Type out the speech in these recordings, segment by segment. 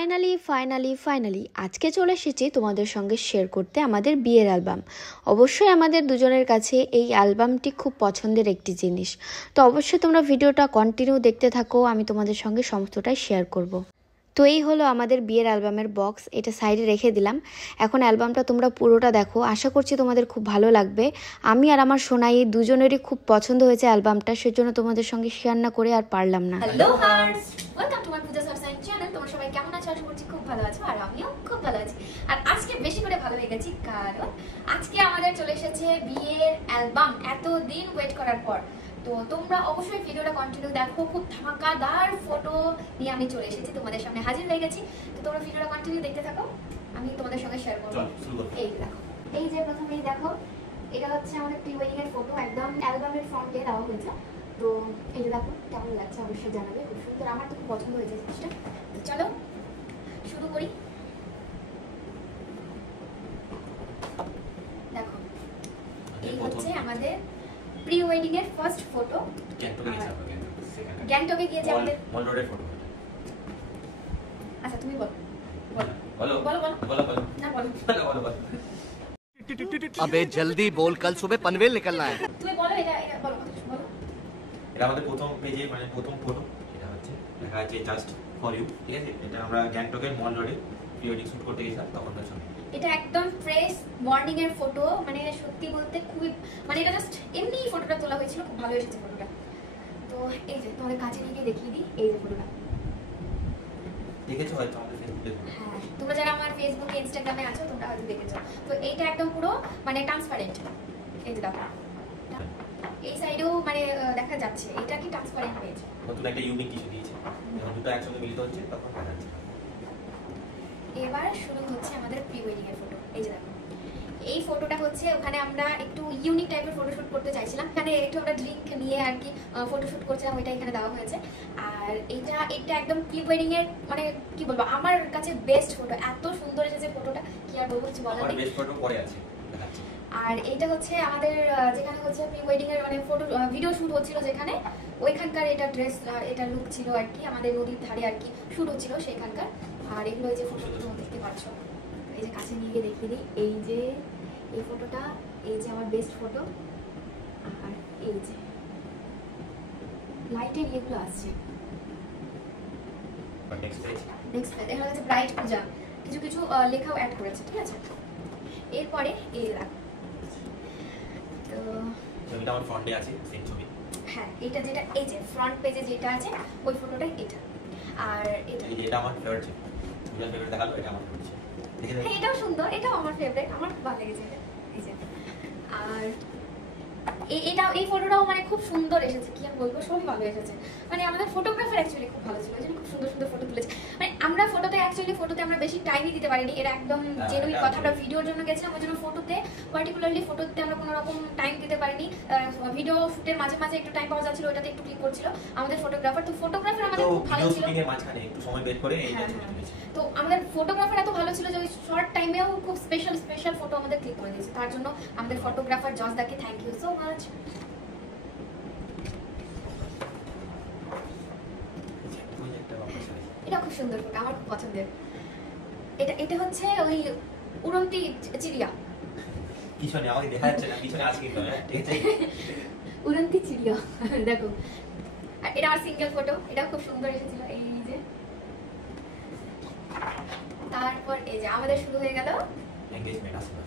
Finally আজকে চলে এসেছি তোমাদের সঙ্গে শেয়ার করতে আমাদের বিয়ের অ্যালবাম। অবশ্যই আমাদের দুজনের কাছে এই অ্যালবামটি খুব পছন্দের একটি জিনিস, তো অবশ্যই তোমরা ভিডিওটা কন্টিনিউ দেখতে থাকো, আমি তোমাদের সঙ্গে সমস্তটাই শেয়ার করব। তো এই হলো আমাদের বিয়ের অ্যালবামের বক্স, এটা সাইডে রেখে দিলাম। এখন অ্যালবামটা তোমরা পুরোটা দেখো, আশা করছি তোমাদের খুব ভালো লাগবে। আমি আর আমার সোনাই দুজনেরই খুব পছন্দ হয়েছে অ্যালবামটা, সেজন্য তোমাদের সঙ্গে শেয়ার না করে আর পারলাম না। Hello hearts, welcome to my Puja সাবসাইন চ্যানেল। তোমরা সবাই কেমন আছো? আশা করছি খুব ভালো আছো, আর আমিও খুব ভালো আছি। আর আজকে বেশি করে ভালো হয়ে গেছি, কারণ আজকে আমাদের চলে এসেছে বিয়ের অ্যালবাম, এতদিন ওয়েট করার পর। তো তোমরা অবশ্যই ভিডিওটা কন্টিনিউ দেখো, খুব ধামাকাদার ফটো নিয়ে আমি চলে এসেছি, তোমাদের সামনে হাজির হয়ে গেছি। তো তোমরা ভিডিওটা কন্টিনিউ দেখতে থাকো, আমি তোমাদের সঙ্গে শেয়ার করবো। এই দেখো, এই যে প্রথমেই দেখো, এটা হচ্ছে আমাদের প্রি ওয়েডিং এর ফটো, একদম অ্যালবামের ফ্রন্টে দেওয়া হয়েছে। তো এই যে দেখো কেমন লাগছে অবশ্যই জানাবে, খুব সুন্দর, আমার তো খুব পছন্দ হয়েছে জিনিসটা। তো চলো শুরু করি। দেখো, এই হচ্ছে আমাদের প্রি ওয়েডিং এর ফার্স্ট ফটো। গ্যাংটকে গিয়েছে আমাদের মল রোডের ফটো। আচ্ছা তুমি বলো বলো বলো বলো বলো না বলো বলো বলো। अबे जल्दी बोल, कल सुबह पनवेल निकलना है। তুমি বলো, এটা বলো বলো। এটা আমাদের প্রথম পেজে, মানে প্রথম ফটো। এটা হচ্ছে দেখা যাচ্ছে জাস্ট ফর ইউ, ঠিক আছে? এটা আমরা গ্যাংটকের মল রোডে প্রি ওয়েডিং শুট করতে গেছিলাম, তখনকার ছবি। এটা একদম ফ্রেশ মর্নিং এর ফটো, মানে সত্যি বলতে খুবই, মানে এটা জাস্ট এমনি ফটোটা তোলা হয়েছিল, খুব ভালো এসেছে ফটোটা। তো এই যে তোমাদের কাছে নিয়ে দেখিয়ে দিই, এই যে ফটোটা দেখেছো হয়তো আমাদের ফেসবুকে। হ্যাঁ, তোমরা যারা আমার ফেসবুকে ইনস্টাগ্রামে আছো তোমরা হয়তো দেখেছো। তো এইটা একদম পুরো মানে ট্রান্সপারেন্ট, এই যে দেখো এই সাইডেও মানে দেখা যাচ্ছে এটা কি ট্রান্সপারেন্ট হয়েছে, নতুন একটা ইউনিক কিছু দিয়েছে, যখন দুটো একসঙ্গে মিলিত হচ্ছে তখন দেখা যাচ্ছে। এবার শুরু হচ্ছে আমাদের প্রি ওয়েডিং এর ফটো। এই যে দেখো, এই ফটোটা হচ্ছে ওখানে আমরা একটু ইউনিক টাইপের ফটোশুট করতে চাইছিলাম, এখানে একটু আমরা ড্রিঙ্ক নিয়ে আর কি ফটোশুট করছিলাম, ওইটা এখানে দেওয়া হয়েছে। আর এটা একদম প্রি ওয়েডিং এর মানে কি বলবো, আমার কাছে বেস্ট ফটো, এত সুন্দর এসেছে ফটোটা, কি আর বলবো, কিছু বলার নেই। বেস্ট ফটো পরে আছে দেখাচ্ছি। আর এটা হচ্ছে আমাদের যেখানে হচ্ছে প্রি ওয়েডিং এর মানে ফটো ভিডিও শুট হচ্ছিল, যেখানে ওইখানকার এটা ড্রেস আর এটা লুক ছিল আর কি, আমাদের নদীর ধারে আর কি শুট হচ্ছিল সেখানকার। আর এগুলো এই যে ফটোগুলো দেখতে পাচ্ছ, এই যে কাছে নিয়ে গিয়ে দেখিয়ে দিই, এই যে এই ফটোটা, এই যে আমার বেস্ট ফটো। আর এই যে লাইটের ইয়েগুলো আসছে। নেক্সট এটা হচ্ছে ব্রাইট পূজা, কিছু কিছু লেখাও অ্যাড করেছে, ঠিক আছে? এরপরে এই দেখো, তো ছবিটা আমার ফ্রন্টে আছে, সেম ছবি। হ্যাঁ, এটা যেটা এই যে ফ্রন্ট পেজে যেটা আছে ওই ফটোটাই এটা। আর এটা আমার ফেভারিট ছিল, পূজার ফেভারিট দেখালো, এটা আমার ফেভারিট ছিল। হ্যাঁ, এটাও সুন্দর, এটাও আমার ফেভারিট, আমার খুব ভালো লেগেছে এটা। এই যে আর এই ফটোটাও মানে খুব সুন্দর এসেছে, কি আর বলবো, সবই ভালো এসেছে। মানে আমাদের ফটোগ্রাফার অ্যাকচুয়ালি খুব ভালো ছিল, খুব সুন্দর সুন্দর ফটো তুলেছে। মানে আমরা ফটোতে আমরা বেশি টাইমই দিতে পারিনি, এটা একদম জেনুইন কথা। আমরা ভিডিওর জন্য গেছিলাম, ওই জন্য পার্টিকুলারলি ফটোতে আমরা কোনো রকম টাইম দিতে পারিনি। ভিডিও শুটের মাঝে মাঝে একটু টাইম পাওয়া যাচ্ছিল, ওটাতে একটু ক্লিক করছিল আমাদের ফটোগ্রাফার। তো ফটোগ্রাফার আমাদের খুব ভালো ছিল, মাঝখানে একটু সময় বের করে তো আমাদের ফটোগ্রাফার এত ভালো ছিল যে ওই শর্ট টাইমেও খুব স্পেশাল ফটো আমাদের ক্লিক করে দিয়েছে। তার জন্য আমাদের ফটোগ্রাফার জজদাকে থ্যাংক ইউ সো মাচ। এটা খুব সুন্দর ফটো, আমার খুব পছন্দের। এটা হচ্ছে ওই উড়ন্তি চিড়িয়া, পিছনে আমাকে দেখা যাচ্ছে না, পিছনে আছে কিন্তু, ঠিক আছে? উড়ন্তি চিড়িয়া দেখো। আর এটা আমার সিঙ্গেল ফটো, এটাও খুব সুন্দর এসেছিল। এই যে তারপর এই যে আমাদের শুরু হয়ে গেল এনগেজমেন্ট আসলে।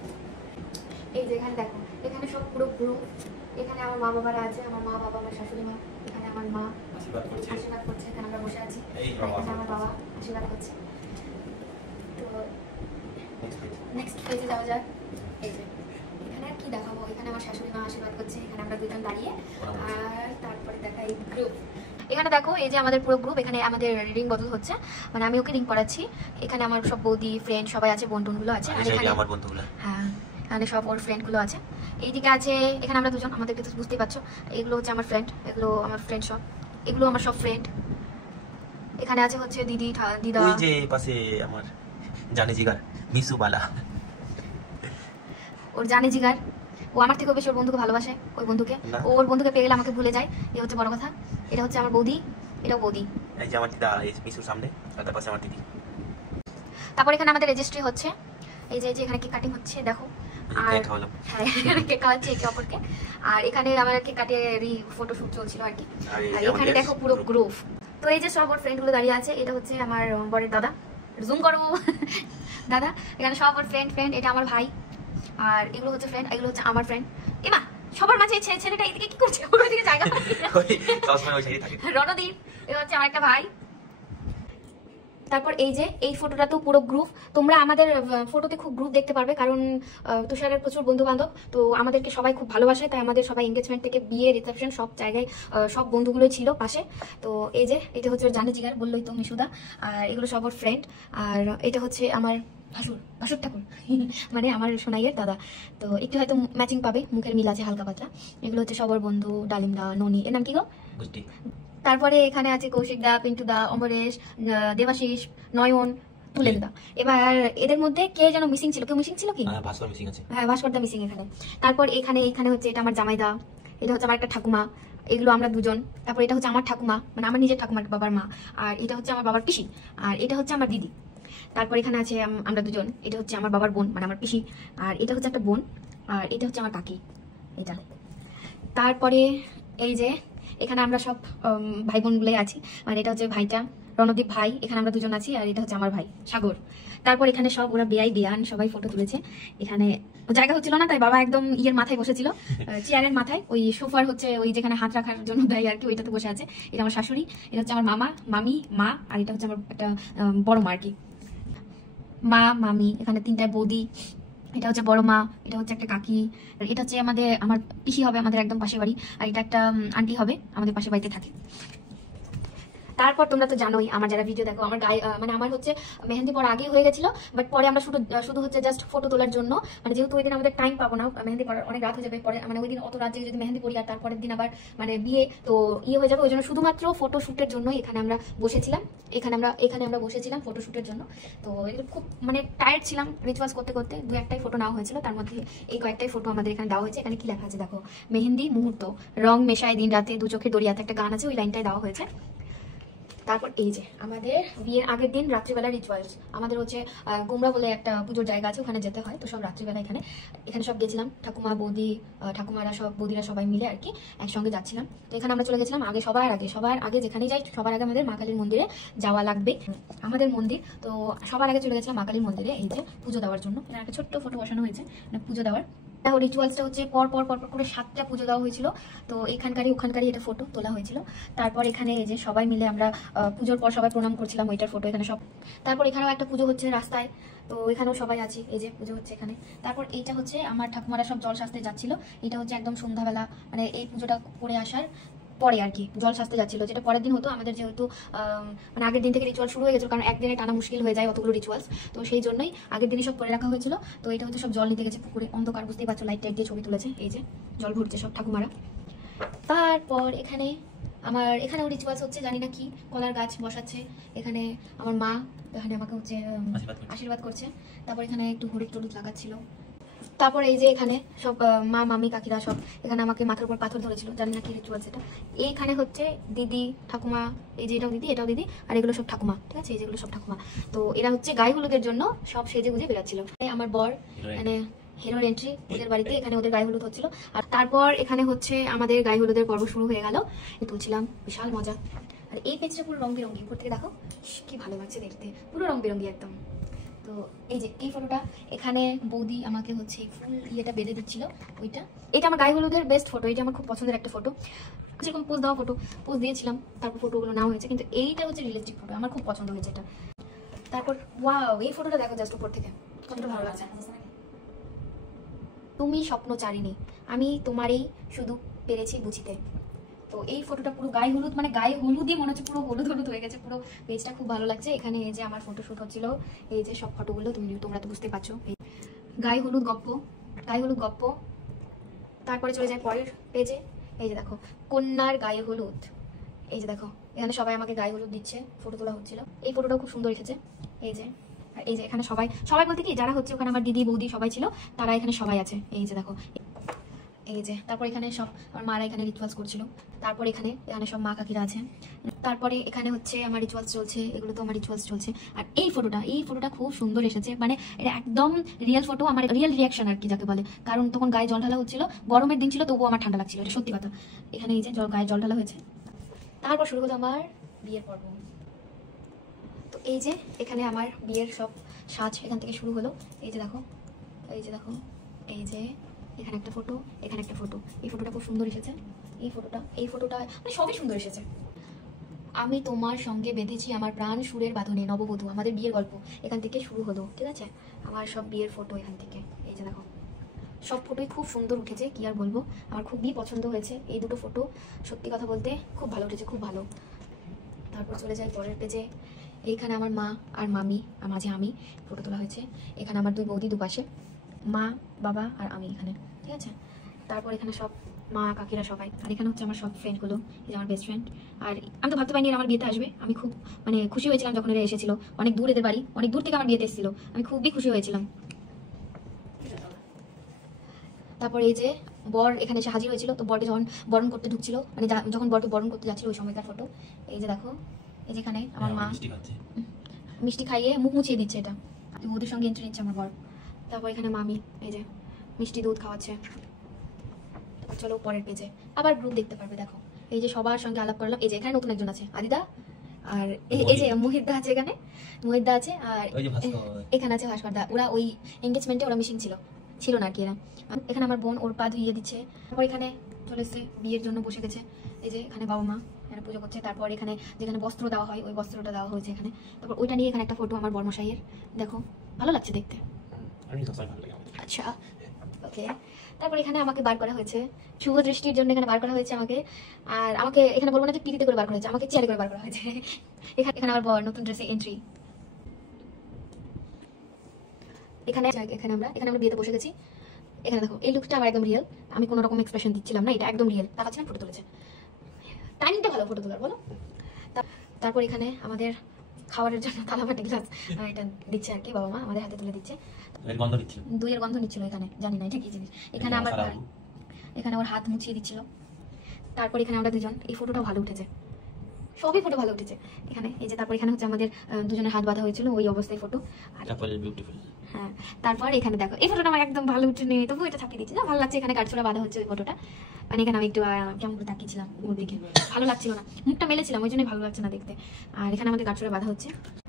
এই যে এখানে দেখো, এখানে সব পুরো গ্রুপ, এখানে আমার মা বাবারা আছে, আমার মা বাবা, আমার শাশুড়ি মা, এখানে আমার মা আশীর্বাদ করছে, এখানে আমরা বসে আছি, এখানে আমার বাবা আশীর্বাদ করছে। তো নেক্সট পেজে যাওয়া যাক। এই যে এখানে আর কি দেখাবো, এখানে আমার শাশুড়ি মা আশীর্বাদ করছে, এখানে আমরা দুজন দাঁড়িয়ে। আর তারপরে দেখা এই গ্রুপ, এখানে দেখো এই যে আমাদের পুরো গ্রুপ, এখানে আমাদের রিং বদল হচ্ছে, মানে আমি ওকে রিং পড়াচ্ছি। এখানে আমার সব বৌদি ফ্রেন্ড সবাই আছে, বন্ধুগুলো আছে। আর এখানে আমার বন্ধুগুলো, হ্যাঁ এখানে সব ওর ফ্রেন্ডগুলো আছে। এইদিকে আছে, এখানে আমরা দুজন, আমাদেরকে তো বুঝতেই পারছো, এগুলো হচ্ছে আমার ফ্রেন্ড, এগুলো আমার ফ্রেন্ড সব, এগুলো আমার সব ফ্রেন্ড। এখানে আছে হচ্ছে দিদি, দিদা, ওই যে পাশে আমার জানে জিগার মিসু বালা, ওর জানে জিগার, ও আমার থেকেও বেশি ওর বন্ধুকে ভালোবাসে, ওই বন্ধুকে, ওর বন্ধুকে পেয়ে গেলে আমাকে ভুলে যায়, এই হচ্ছে বড় কথা। এটা হচ্ছে আমার বৌদি, এটাও বৌদি। এই যে আমার দিদা, এই মিসুর সামনে, আর তার পাশে আমার দিদি। তারপর এখানে আমাদের রেজিস্ট্রি হচ্ছে, এই যে এখানে কেক কাটিং হচ্ছে দেখো। আর হ্যাঁ কেক খাওয়াচ্ছে একে অপরকে। আর এখানে আমার কেক কাটিয়ে ফটোশুট চলছিল আর কি। আর এখানে দেখো পুরো গ্রুপ। তো এই যে সব ওর ফ্রেন্ডগুলো দাঁড়িয়ে আছে, এটা হচ্ছে আমার বরের দাদা, জুম করো দাদা। এখানে সব ওর ফ্রেন্ড, এটা আমার ভাই। আর এগুলো হচ্ছে ফ্রেন্ড, এগুলো হচ্ছে আমার ফ্রেন্ড। এমা সবার মাঝে ছেলেটা এদিকে কি করছে, ওর ওইদিকে জায়গা রণদীপ, এটা হচ্ছে আমার একটা ভাই। তারপর এই যে এই ফটোটা তো পুরো গ্রুপ। তোমরা আমাদের ফটোতে খুব গ্রুপ দেখতে পারবে, কারণ তুষারের প্রচুর বন্ধু বান্ধব, তো আমাদেরকে সবাই খুব ভালোবাসে, তাই আমাদের সবাই এঙ্গেজমেন্ট থেকে বিয়ে, রিসেপশন সব জায়গায় সব বন্ধুগুলোই ছিল পাশে। তো এই যে এটা হচ্ছে ওর জানে জিগার, বললোই তো মিশুদা। আর এগুলো সব ওর ফ্রেন্ড। আর এটা হচ্ছে আমার ভাসুর ঠাকুর মানে আমার সোনাইয়ের দাদা। তো একটু হয়তো ম্যাচিং পাবে, মুখের মিল আছে হালকা পাতলা। এগুলো হচ্ছে সবার বন্ধু, ডালিমদা, ননি, এর নাম কি গো? তারপরে এখানে আছে কৌশিক দা, পিন্টু দা, অমরেশ, দেবাশিস, নয়ন, তুলেন দা। এবার এদের মধ্যে কে যেন মিসিং ছিল, কেউ মিসিং ছিল কি? ভাস্কর মিসিং আছে। হ্যাঁ ভাস্কর দা মিসিং এখানে। তারপর এখানে হচ্ছে এটা আমার জামাইদা, এটা হচ্ছে আমার একটা ঠাকুমা, এগুলো আমরা দুজন। তারপর এটা হচ্ছে আমার ঠাকুমা, মানে আমার নিজের ঠাকুমার বাবার মা। আর এটা হচ্ছে আমার বাবার পিসি, আর এটা হচ্ছে আমার দিদি। তারপর এখানে আছে আমরা দুজন, এটা হচ্ছে আমার বাবার বোন মানে আমার পিসি, আর এটা হচ্ছে একটা বোন, আর এটা হচ্ছে আমার কাকি এটা। তারপরে এই যে এখানে আমরা সব ভাই বোনগুলোই আছি। আর এটা হচ্ছে ভাইটা রণদীপ ভাই, এখানে আমরা দুজন আছি। আর এটা হচ্ছে আমার ভাই সাগর। তারপর এখানে সব ওরা বেয়ান সবাই ফটো তুলেছে। এখানে জায়গা হচ্ছিল না, তাই বাবা একদম ইয়ের মাথায় বসেছিল, চেয়ারের মাথায়, ওই সোফার হচ্ছে ওই যেখানে হাত রাখার জন্য দেয় আর কি, ওইটাতে বসে আছে। এটা আমার শাশুড়ি, এটা হচ্ছে আমার মামা, মামি, মা। আর এটা হচ্ছে আমার একটা বড় মা আর কি, মা, মামি। এখানে তিনটা বৌদি, এটা হচ্ছে বড় মা, এটা হচ্ছে একটা কাকি, এটা হচ্ছে আমার পিসি হবে, আমাদের একদম পাশের বাড়ি। আর এটা একটা আন্টি হবে, আমাদের পাশের বাড়িতে থাকে। তারপর তোমরা তো জানোই, আমার যারা ভিডিও দেখো, আমার গায়ে মানে আমার হচ্ছে মেহেন্দি পড়া আগে হয়ে গেছিল, বাট পরে আমরা শুধু হচ্ছে জাস্ট ফটো তোলার জন্য, মানে যেহেতু ওই দিন আমাদের টাইম পাবো না, মেহেন্দি পড়ার অনেক রাত হয়ে যাবে, পরে মানে ওই দিন অত রাত জেগে যদি মেহেন্দি পড়ি আর তারপরের দিন আবার মানে বিয়ে, তো হয়ে যাবে। ওই জন্য শুধুমাত্র ফটো শ্যুটের জন্য এখানে আমরা বসেছিলাম, এখানে আমরা বসেছিলাম ফটো শ্যুটের জন্য। তো এগুলো খুব মানে টায়ার্ড ছিলাম রিচুয়ালস করতে করতে। দু একটাই ফটো নেওয়া হয়েছিল, তার মধ্যে এই কয়েকটাই ফটো আমাদের এখানে দেওয়া হয়েছে। এখানে কি লেখা আছে দেখো, মেহেন্দি মুহূর্ত, রং মেশায় দিন রাতে, দু চোখে দরিয়াতে একটা গান আছে, ওই লাইনটাই দেওয়া হয়েছে। তারপর এই যে আমাদের বিয়ের আগের দিন রাত্রিবেলা রিচুয়ালস, আমাদের হচ্ছে গুমরা বলে একটা পুজোর জায়গা আছে, ওখানে যেতে হয়। তো সব রাত্রিবেলা এখানে সব গেছিলাম, ঠাকুমারা সব বৌদিরা সবাই মিলে আর কি একসঙ্গে যাচ্ছিলাম। তো এখানে আমরা চলে গেছিলাম সবার আগে যেখানে যাই সবার আগে আমাদের মা কালীর মন্দিরে যাওয়া লাগবে, আমাদের মন্দির। তো সবার আগে চলে গেছিলাম মা কালীর মন্দিরে, এই যে পুজো দেওয়ার জন্য। এখানে একটা ছোট্ট ফটো বসানো হয়েছে, পুজো দেওয়ার। রিচুয়ালসটা হচ্ছে পর করে 7টা পুজো দেওয়া হয়েছিল। তো ওখানকারই এটা ফটো তোলা হয়েছিল। তারপর এখানে এই যে সবাই মিলে আমরা পুজোর পর সবাই প্রণাম করছিলাম, ওইটার ফটো এখানে সব। তারপর এখানেও একটা পুজো হচ্ছে রাস্তায়, তো এখানেও সবাই আছি, এই যে পুজো হচ্ছে এখানে। তারপর এইটা হচ্ছে আমার ঠাকুমারা সব জল সাজতে যাচ্ছিল, এটা হচ্ছে একদম সন্ধ্যাবেলা, মানে এই পুজোটা করে আসার পরে আর কি জল সাজতে যাচ্ছিল, যেটা পরের দিন হতো। আমাদের যেহেতু মানে আগের দিন থেকে রিচুয়াল শুরু হয়ে গেছিল, কারণ একদিনে টানা মুশকিল হয়ে যায় অতগুলো রিচুয়ালস, তো সেই জন্যই আগের দিনই সব করে রাখা হয়েছিল। তো এটা হচ্ছে সব জল নিতে গেছে পুকুরে, অন্ধকার বুঝতেই পারছো, লাইট দিয়ে ছবি তুলেছে, এই যে জল ভরছে সব ঠাকুমারা। তারপর এখানেও রিচুয়ালস হচ্ছে, জানি না কি, কলার গাছ বসাচ্ছে এখানে আমার মা, এখানে আমাকে হচ্ছে আশীর্বাদ করছে। তারপর এখানে একটু হলুদ টলুদ লাগাচ্ছিল। তারপর এই যে এখানে সব মা, মামি, কাকিরা সব এখানে আমাকে মাথার উপর পাথর ধরেছিল, জানি না কি রিচুয়ালস এটা। এইখানে হচ্ছে দিদি, ঠাকুমা, এই যে এটাও দিদি, আর এগুলো সব ঠাকুমা, ঠিক আছে, এই যেগুলো সব ঠাকুমা। তো এরা হচ্ছে গায়ে হলুদের জন্য সব সেজে গুজে বেরাচ্ছিল। আমার বর মানে হিরোর এন্ট্রি ওদের বাড়িতে, এখানে ওদের গায়ে হলুদ হচ্ছিল। আর তারপর এখানে হচ্ছে আমাদের গায়ে হলুদের পর্ব শুরু হয়ে গেল, তুলছিলাম, বিশাল মজা। আর এই পেজটা পুরো রং বেরঙ্গি, উপর থেকে দেখো কি ভালো লাগছে দেখতে, পুরো রং বেরঙ্গি একদম। তো এই যে এই ফটোটা, এখানে বৌদি আমাকে হচ্ছে ফুল ইয়েটা বেঁধে দিচ্ছিল, এটা আমার গায়ে হলুদের বেস্ট ফটো, এটা আমার খুব পছন্দের একটা ফটো। যেরকম পোজ দিয়েছিলাম, তারপর ফটোগুলো নেওয়া হয়েছে, কিন্তু এইটা হচ্ছে রিয়েলিস্টিক ফটো, আমার খুব পছন্দ হয়েছে এটা। তারপর ওয়াও, এই ফটোটা দেখো জাস্ট উপর থেকে কতটা ভালো লাগছে। তুমি স্বপ্নচারিণী, আমি তোমারই শুধু পেরেছি বুঝিতে। তো এই ফটোটা পুরো গায়ে হলুদ, মানে গায়ে হলুদই মনে হচ্ছে পুরো হলুদ হয়ে গেছে, পুরো পেজটা খুব ভালো লাগছে। এখানে এই যে আমার ফটোশুট হচ্ছিল, এই যে সব ফটোগুলো তোমরা তো বুঝতে পারছো, গায়ে হলুদ গপ্প। তারপরে চলে যায় পরের পেজে, এই যে দেখো কন্যার গায়ে হলুদ, এই যে দেখো এখানে সবাই আমাকে গায়ে হলুদ দিচ্ছে, ফটো তোলা হচ্ছিল। এই ফটোটাও খুব সুন্দর এসেছে, এই যে এখানে সবাই বলতে কি যারা হচ্ছে ওখানে আমার দিদি বৌদি সবাই ছিল, তারা এখানে সবাই আছে, এই যে দেখো, এই যে। তারপর এখানে সব আমার মারা এখানে রিচুয়ালস করছিল। তারপর এখানে সব মা কাকিরা আছে। তারপরে এখানে হচ্ছে আমার রিচুয়ালস চলছে, এগুলো তো আমার রিচুয়ালস চলছে। আর এই ফটোটা খুব সুন্দর এসেছে, মানে এটা একদম রিয়েল ফটো, আমার রিয়েল রিয়াকশন আর কি যাকে বলে, কারণ তখন গায়ে জল ঢালা হচ্ছিল, গরমের দিন ছিল তবুও আমার ঠান্ডা লাগছিল, এটা সত্যি কথা। এখানে এই যে গায়ে জল ঢালা হয়েছে। তারপর শুরু হলো আমার বিয়ের পর্ব। তো এই যে এখানে আমার বিয়ের সব সাজ এখান থেকে শুরু হলো। এই যে দেখো, এই যে দেখো, এই যে এখানে একটা ফটো, এখানে একটা ফটো। এই ফটোটা খুব সুন্দর এসেছে, এই ফটোটা মানে সবই সুন্দর এসেছে। আমি তোমার সঙ্গে বেঁধেছি আমার প্রাণ সুরের বাঁধনে, নববধূ, আমাদের বিয়ের গল্প এখান থেকে শুরু হলো, ঠিক আছে। আমার সব বিয়ের ফটো এখান থেকে, এই যে দেখো, সব ফটোই খুব সুন্দর উঠেছে, কি আর বলবো, আমার খুবই পছন্দ হয়েছে এই দুটো ফটো, সত্যি কথা বলতে খুব ভালো উঠেছে, খুব ভালো। তারপর চলে যাই পরের পেজে। এইখানে আমার মা আর মামি, আর মাঝে আমি ফটো তোলা হয়েছে। এখানে আমার দুই বৌদি দুপাশে, মা বাবা আর আমি এখানে, ঠিক আছে। তারপর এখানে সব মা কাকিরা সবাই, আর এখানে হচ্ছে আমার সব ফ্রেন্ডগুলো, এই যে আমার বেস্ট ফ্রেন্ড। আর আমি তো ভাবতে পারিনি এরা আমার বিয়েতে আসবে, আমি খুব মানে খুশি হয়েছিলাম যখন এরা এসেছিল, অনেক দূর এদের বাড়ি, অনেক দূর থেকে আমার বিয়েতে এসেছিল, আমি খুবই খুশি হয়েছিলাম। তারপর এই যে বর এখানে এসে হাজির হয়েছিল, তো বরকে যখন বরণ করতে ঢুকছিল, মানে যখন বরকে বরণ করতে যাচ্ছিল ওই সময়কার ফটো। এই যে দেখো, এই যেখানে আমার মা মিষ্টি খাইয়ে মুখ মুছিয়ে দিচ্ছে, এটা ওদের সঙ্গে এন্ট্রি নিচ্ছে আমার বর। তারপর এখানে মামি এই যে মিষ্টি দুধ খাওয়াচ্ছে। চলো পরের পেজে, আবার গ্রুপ দেখতে পারবে, দেখো এই যে সবার সঙ্গে আলাপ করলাম। এই যে এখানে নতুন একজন আছে, আদিদা, আর এই যে মোহিতদা আছে, এখানে মোহিতদা আছে, আর এখানে আছে ভাস্করদা। ওরা ওই এঙ্গেজমেন্টে ওরা মিশিং ছিল না আর কি এরা। এখানে আমার বোন ওর পা ধুইয়ে দিচ্ছে। তারপর এখানে চলে এসে বিয়ের জন্য বসে গেছে, এই যে এখানে বাবা মা এখানে পুজো করছে। তারপর এখানে যেখানে বস্ত্র দেওয়া হয় ওই বস্ত্রটা দেওয়া হয়েছে এখানে। তারপর ওইটা নিয়ে এখানে একটা ফটো আমার বর্মশাইয়ের, দেখো ভালো লাগছে দেখতে। আচ্ছা ওকে। তারপর এখানে আমাকে বার করা হয়েছে শুভ দৃষ্টির জন্য, এখানে বার করা হয়েছে আমাকে। আর আমাকে এখানে বলবো না যে পিড়িতে করে বার করা হয়েছে, আমাকে চেয়ারে করে বার করা হয়েছে। এখানে আমার বর নতুন ড্রেসে এন্ট্রি। এখানে আমরা বিয়েতে বসে গেছি। এখানে দেখো এই লুকটা আমার একদম রিয়েল, আমি কোনো রকম এক্সপ্রেশন দিচ্ছিলাম না, এটা একদম রিয়েল। তাকাচ্ছিলাম, ফটো তুলেছে, টাইমিংটা ভালো ফটো তোলার, বলো। তারপর এখানে আমাদের খাবারের জন্য থালাবাটি গ্লাস এটা দিচ্ছে আর কি, বাবা মা আমাদের হাতে তুলে দিচ্ছে। দুইয়ের গন্ধ নিচ্ছিল এখানে, জানি না এটা কি জিনিস। এখানে আমার এখানে ওর হাত মুছিয়ে দিচ্ছিল। তারপর এখানে আমরা দুজন, এই ফটোটা ভালো উঠেছে, সবই ফটো ভালো উঠেছে এখানে। এই যে তারপর এখানে হচ্ছে আমাদের দুজনের হাত বাঁধা হয়েছিল ওই অবস্থায় ফটো। হ্যাঁ, তারপর এখানে দেখো এই ফটোটা আমার একদম ভালো উঠে নেই, তবু এটা ছাপিয়ে দিচ্ছি না, ভালো লাগছে। এখানে গাছছড়া বাঁধা হচ্ছে ওই ফটোটা, মানে এখানে আমি একটু কেমন করে তাকিয়েছিলাম ওর দিকে, ভালো লাগছিল না, মুখটা মেলেছিলাম ওই জন্যই ভালো লাগছে না দেখতে। আর এখানে আমাদের গাছছড়া বাঁধা হচ্ছে।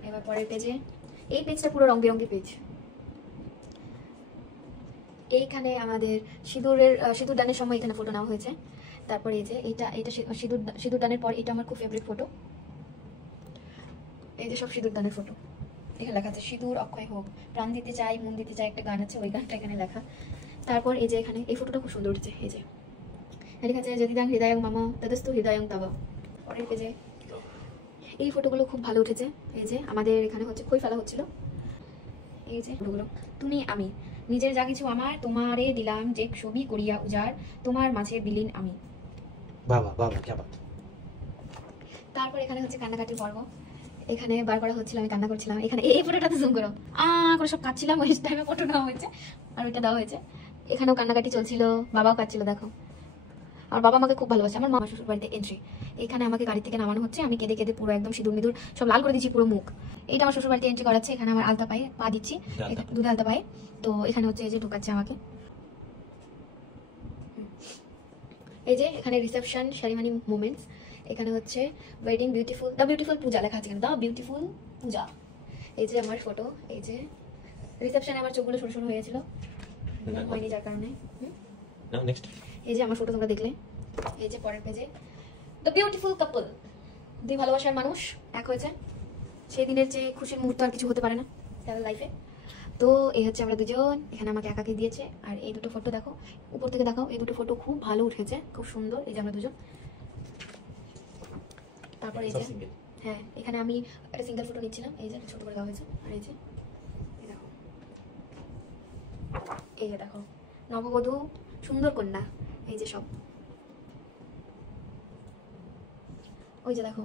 এবার পরের পেজে, এই পেজটা পুরো রং বেরঙের পেজ। এইখানে আমাদের সিঁদুর দানের সময় এখানে ফটো নেওয়া হয়েছে। তারপরে এই যে এটা সিঁদুর দানের পর এটা আমার খুব ফেভারিট ফটো। এই যে সব সিঁদুর দানের ফটো, এখানে লেখা আছে সিঁদুর অক্ষয় হোক, প্রাণ দিতে চাই মন দিতে চাই, একটা গান আছে ওই গানটা এখানে লেখা। তারপর এই যে এখানে এই ফটোটা খুব সুন্দর উঠেছে, এই যে লেখা আছে যদিদাং হৃদয়ং মামা তদস্তু হৃদয়ং তব। পরের পেজে এই ফটোগুলো খুব ভালো উঠেছে। এই যে আমাদের এখানে হচ্ছে খই ফেলা হচ্ছিল, এই যে ফটোগুলো। তুমি আমি নিজের যা কিছু আমার তোমারে দিলাম, যে ছবি করিয়া উজাড় তোমার মাঝে বিলীন আমি। বাবা বাবা কি বাত। তারপর এখানে হচ্ছে কান্নাকাটির পর্ব, এখানে বার করা হচ্ছিল, আমি কান্না করছিলাম। এখানে এই ফটোটাতে জুম করো, করে সব কাঁদছিলাম, ওই টাইমে ফটো নেওয়া হয়েছে আর ওইটা দেওয়া হয়েছে। এখানেও কান্নাকাটি চলছিল, বাবাও কাঁদছিল, দেখো। আর বাবা আমাকে খুব ভালোবাসে। আমার মামা শ্বশুর বাড়িতে এন্ট্রি, এখানে আমাকে গাড়ি থেকে নামানো হচ্ছে, আমি কেঁদে কেঁদে পুরো একদম সিঁদুর মিদুর সব লাল করে দিচ্ছি পুরো মুখ। এটা আমার শ্বশুর বাড়িতে এন্ট্রি করাচ্ছে, এখানে আমার আলতা পায়ে পা দিচ্ছি, দুধে আলতা পায়ে। তো এখানে হচ্ছে এই যে ঢুকাচ্ছে আমাকে। এই যে এখানে রিসেপশন সেরিমনি মোমেন্টস, এখানে হচ্ছে ওয়েডিং বিউটিফুল, দ্য বিউটিফুল পূজা লেখা আছে, দ্য বিউটিফুল পূজা। এই যে আমার ফটো, এই যে রিসেপশনে আমার চোখগুলো সরু সরু হয়েছিল, হয়নি যার কারণে। এই যে আমার ফটো তোমরা দেখলে। এই যে পরের পেজে দ্য বিউটিফুল কাপল, দুই ভালোবাসার মানুষ এক হয়েছে। সেই দিনের চেয়ে খুশির মুহূর্ত আর কিছু হতে পারে না তাদের লাইফে। তো এই হচ্ছে আমরা দুজন, এখানে আমাকে একাকে দিয়েছে। আর এই দুটো ফটো দেখো, উপর থেকে দেখাও, এই দুটো ফটো খুব ভালো উঠেছে, খুব সুন্দর। এই যে আমরা দুজন। তারপর এই যে হ্যাঁ, এখানে আমি একটা সিঙ্গেল ফটো নিচ্ছিলাম, এই যে ছোট করে দেওয়া হয়েছে। আর এই যে দেখো, এই যে দেখো নববধূ সুন্দর কন্যা, এই যে সব। ওই যে দেখো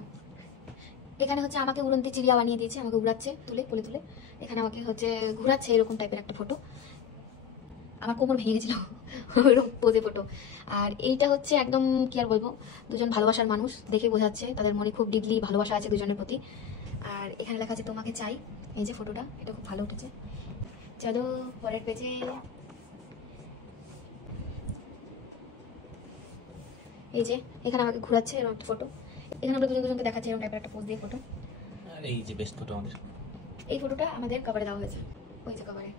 এখানে হচ্ছে আমাকে উড়ন্তি চিড়িয়া বানিয়ে দিয়েছে, আমাকে উড়াচ্ছে তুলে তুলে। এখানে আমাকে হচ্ছে ঘুরাচ্ছে, এরকম টাইপের একটা ফটো। আমার কোমর ভেঙে গেছিল ওইরকম পোজে ফটো। আর এইটা হচ্ছে একদম কি আর বলবো, দুজন ভালোবাসার মানুষ, দেখে বোঝাচ্ছে তাদের মনে খুব ডিপলি ভালোবাসা আছে দুজনের প্রতি। আর এখানে লেখা আছে তোমাকে চাই, এই যে ফটোটা, এটা খুব ভালো উঠেছে। চলো পরের পেজে। এই যে এখানে আমাকে ঘোরাচ্ছে এরকম একটা ফটো, এখানে আমরা দুজন দুজনকে দেখাচ্ছে এরকম টাইপের একটা পোজ দিয়ে ফটো। আর এই যে বেস্ট ফটো আমাদের, এই ফটোটা আমাদের কভারে দেওয়া হয়েছে, ওই যে কভারে।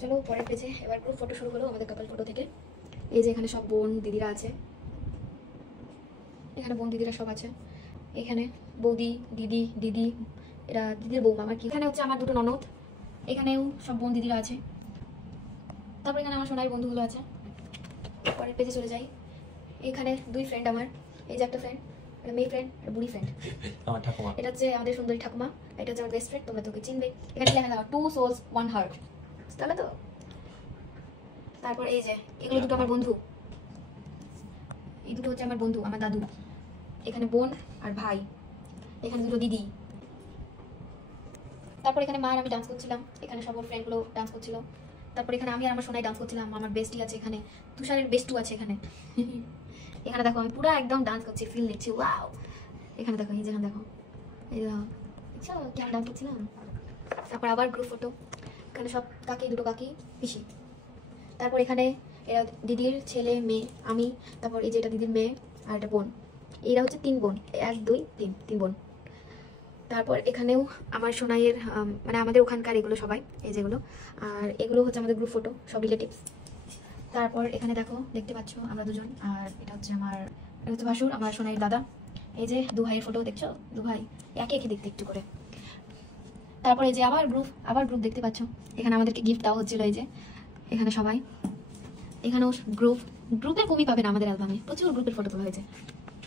চলো পরের পেজে। এবার গ্রুপ ফটো শুরু হলো আমাদের কাপল ফটো থেকে। এই যে এখানে সব বোন দিদিরা আছে, এখানে বোন দিদিরা সব আছে। এখানে বৌদি, দিদি, দিদি, এরা দিদির বৌমা আমার কি। এখানে হচ্ছে আমার দুটো ননদ, এখানেও সব বোন দিদিরা আছে। তারপর এখানে আমার সোনার বন্ধুগুলো আছে। পরের পেজে চলে যাই। এখানে দুই ফ্রেন্ড আমার, এই যে একটা ফ্রেন্ড, একটা মেয়ে ফ্রেন্ড, একটা বুড়ি ফ্রেন্ড। আমার ঠাকুমা, এটা হচ্ছে আমাদের সুন্দরী ঠাকুমা, এটা হচ্ছে আমার বেস্ট ফ্রেন্ড, তোমরা তোকে চিনবে। এখানে লেখা দেওয়া 2 souls 1 heart, তাহলে তো। তারপর এই যে এগুলো দুটো আমার বন্ধু, এই দুটো হচ্ছে আমার বন্ধু, আমার দাদু। এখানে বোন আর ভাই, এখানে দুটো দিদি। তারপর এখানে মা আর আমি ডান্স করছিলাম, এখানে সব ওর ফ্রেন্ডগুলো ডান্স করছিল। তারপর এখানে আমি আর আমার সোনাই ডান্স করছিলাম, আমার বেস্টি আছে এখানে, তুষারের বেস্টু আছে এখানে। এখানে দেখো আমি পুরো একদম ডান্স করছি, ফিল নিচ্ছি, ওয়াও। এখানে দেখো, এই যেখানে দেখো, এই দেখো, দেখছো কেমন ডান্স করছিলাম। তারপর আবার গ্রুপ ফটো, এখানে সব কাকি, দুটো কাকি, পিসি। তারপর এখানে এরা দিদির ছেলে মেয়ে, আমি, তারপর এই যে এটা দিদির মেয়ে আর একটা বোন। এরা হচ্ছে 3 বোন, 1 2 3, 3 বোন। তারপর এখানেও আমার সোনাইয়ের মানে আমাদের ওখানকার এগুলো সবাই, এই যেগুলো। আর এগুলো হচ্ছে আমাদের গ্রুপ ফটো, সব রিলেটিভস। তারপর এখানে দেখো, দেখতে পাচ্ছ আমরা দুজন। আর এটা হচ্ছে এটা হচ্ছে ভাসুর, আমার সোনাইয়ের দাদা। এই যে 2 ভাইয়ের ফটো, দেখছো 2 ভাই একে একে দেখতে একটু করে। তারপর এই যে আবার গ্রুপ দেখতে পাচ্ছ, এখানে আমাদেরকে গিফট দেওয়া হচ্ছিল। এই যে এখানে সবাই, এখানেও গ্রুপের কমই পাবে না আমাদের অ্যালবামে, প্রচুর গ্রুপের ফটো তোলা হয়েছে।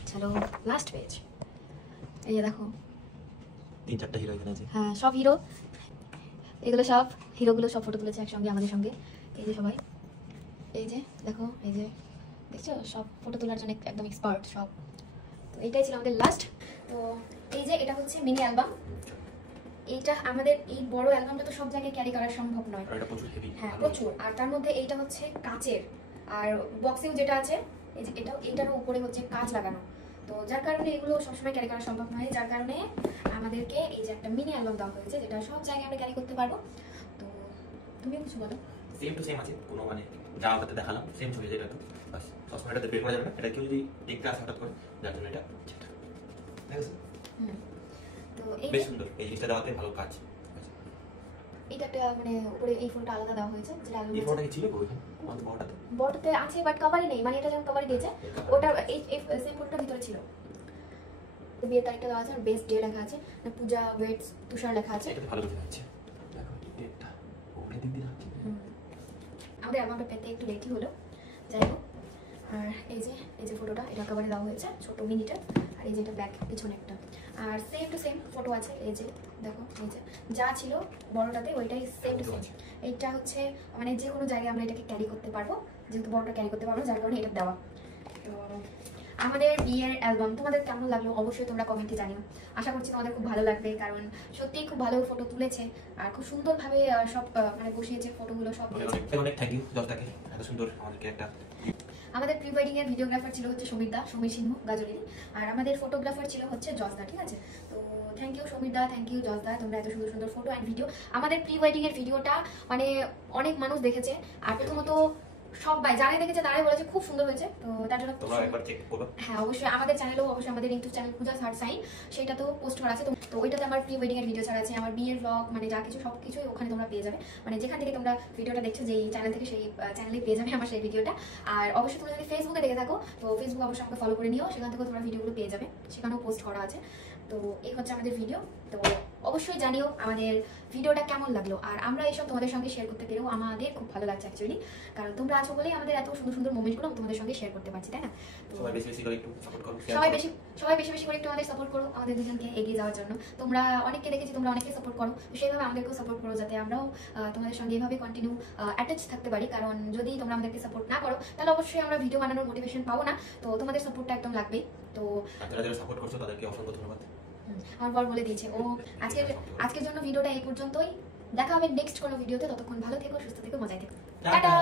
চলো লাস্ট পেজ। এই যে দেখো 3-4টা হিরো এখানে আছে। হ্যাঁ, সব হিরো, এগুলো সব হিরোগুলো সব ফটো তুলেছে একসঙ্গে আমাদের সঙ্গে। এই যে সবাই, এই যে দেখো, এই যে দেখছো সব ফটো তোলার জন্য একদম এক্সপার্ট সব। তো এইটাই ছিল আমাদের লাস্ট। তো এই যে এটা হচ্ছে মিনি অ্যালবাম। এইটা আমাদের এই বড় অ্যালবামটা তো সব জায়গায় ক্যারি করা সম্ভব নয়, আর এটা প্রচুর হেভি, হ্যাঁ প্রচুর। আর তার মধ্যে এইটা হচ্ছে কাচের, আর বক্সেও যেটা আছে এই যে এটারও উপরে হচ্ছে কাচ লাগানো। তো যার কারণে এগুলো সবসময় ক্যারি করা সম্ভব নয়, যার কারণে আমাদেরকে এই যে একটা মিনি অ্যালবাম দেওয়া হয়েছে, যেটা সব জায়গায় আমরা ক্যারি করতে পারবো। তো তুমি কিছু বলো। সেম টু সেম আছে, কোনো মানে যা আমাদের দেখালাম সেম ছবি, যেটা তো বাস সবসময় এটাতে বের করা যাবে না। এটা কেউ যদি দেখতে আসে হঠাৎ করে, যার জন্য এটা ঠিক আছে। তো এই বেশ সুন্দর, এই জিনিসটা দেওয়াতে ভালো কাজ। এটা একটা মানে উপরে এই ফোনটা আলাদা দেওয়া হয়েছে, যেটা এই ফটোটা কি ছিল ওইখানে আমাদের বড়টাতে? বড়তে আছে বাট কভারই নেই, মানে এটা যেমন কভারই দিয়েছে ওটা এই সেম ফটোটা ভিতরে ছিল। বিয়ের তারিখটা দেওয়া আছে, আর বেস্ট ডে লেখা আছে, পূজা ওয়েটস তুষার লেখা আছে। এটা ভালো বোঝা যাচ্ছে, দেখো ডেটটা ওপরে দিক দিয়ে আছে। আমাদের অ্যামাউন্টটা পেতে একটু লেটই হলো, যাই হোক। আর এই যে ফটোটা, এটা কভারে দেওয়া হয়েছে ছোট মিনিটা। আর এই যে এটা ব্যাক পিছনে একটা, আর সেম টু সেম ফটো আছে। এই যে দেখো, এই যে যা ছিল বড়টাতে ওইটাই সেম টু সেম। এইটা হচ্ছে মানে যে কোনো জায়গায় আমরা এটাকে ক্যারি করতে পারবো, যেহেতু বড়টা ক্যারি করতে পারবো, যার কারণে এটা দেওয়া। তো আমাদের বিয়ের অ্যালবাম তোমাদের কেমন লাগলো অবশ্যই তোমরা কমেন্টে জানিও। আশা করছি তোমাদের খুব ভালো লাগবে, কারণ সত্যিই খুব ভালো ফটো তুলেছে আর খুব সুন্দরভাবে সব মানে বসিয়েছে ফটোগুলো সব দিয়েছে। অনেক থ্যাংক ইউ জলটাকে, এত সুন্দর আমাদেরকে একটা। আমাদের প্রি ওয়েডিং এর ভিডিওগ্রাফার ছিল হচ্ছে সমীর সিংহ গাজলি, আর আমাদের ফটোগ্রাফার ছিল হচ্ছে জজদা, ঠিক আছে। তো থ্যাংক ইউ সমীর দা, থ্যাংক ইউ জজদা, তোমরা এত সুন্দর সুন্দর ফটো অ্যান্ড ভিডিও। আমাদের প্রি ওয়েডিং এর ভিডিওটা মানে অনেক মানুষ দেখেছে, আর প্রথমত সবাই যারা দেখেছে তারাই বলেছে খুব সুন্দর হয়েছে। তো তার জন্য তোমরা একবার চেক করো। হ্যাঁ অবশ্যই আমাদের চ্যানেলেও, অবশ্যই আমাদের ইউটিউব চ্যানেল পূজা হার্ট সাইন, সেটা তো পোস্ট করা আছে। তো ওইটাতে আমার প্রি ওয়েডিং এর ভিডিও ছাড়া আছে, আমার বিয়ের ব্লগ, মানে যা কিছু সব কিছুই ওখানে তোমরা পেয়ে যাবে। মানে যেখান থেকে তোমরা ভিডিওটা দেখছো যেই চ্যানেল থেকে, সেই চ্যানেলে পেয়ে যাবে আমার সেই ভিডিওটা। আর অবশ্যই তোমরা যদি ফেসবুকে দেখে থাকো, তো ফেসবুক অবশ্যই আমাকে ফলো করে নিও, সেখান থেকেও তোমরা ভিডিওগুলো পেয়ে যাবে, সেখানেও পোস্ট করা আছে। তো এই হচ্ছে আমাদের ভিডিও। তো অবশ্যই জানিও আমাদের ভিডিওটা কেমন লাগলো, আর আমরা এইসব তোমাদের সঙ্গে শেয়ার করতে পেরেও আমাদের খুব ভালো লাগছে অ্যাকচুয়ালি, কারণ তোমরা আছো বলেই আমাদের এত সুন্দর সুন্দর মোমেন্টগুলো তোমাদের সঙ্গে শেয়ার করতে পারছি, তাই না? তো সবাই বেশি বেশি করে একটু সাপোর্ট করো, সবাই বেশি বেশি করে একটু আমাদের সাপোর্ট করো, আমাদের দুজনকে এগিয়ে যাওয়ার জন্য। তোমরা অনেককে দেখেছি, তোমরা অনেকে সাপোর্ট করো, তো সেইভাবে আমাদেরকেও সাপোর্ট করো, যাতে আমরাও তোমাদের সঙ্গে এভাবে কন্টিনিউ অ্যাটাচ থাকতে পারি। কারণ যদি তোমরা আমাদেরকে সাপোর্ট না করো, তাহলে অবশ্যই আমরা ভিডিও বানানোর মোটিভেশন পাবো না। তো তোমাদের সাপোর্টটা একদম লাগবে। তো যারা যারা সাপোর্ট করছো তাদেরকে অসংখ্য ধন্যবাদ। আমার বর বলে দিয়েছে ও আজকের জন্য ভিডিওটা এই পর্যন্তই। দেখা হবে নেক্সট কোনো ভিডিওতে, ততক্ষণ ভালো থেকো, সুস্থ থেকো, মজায় থেকো। টাটা। টাটা।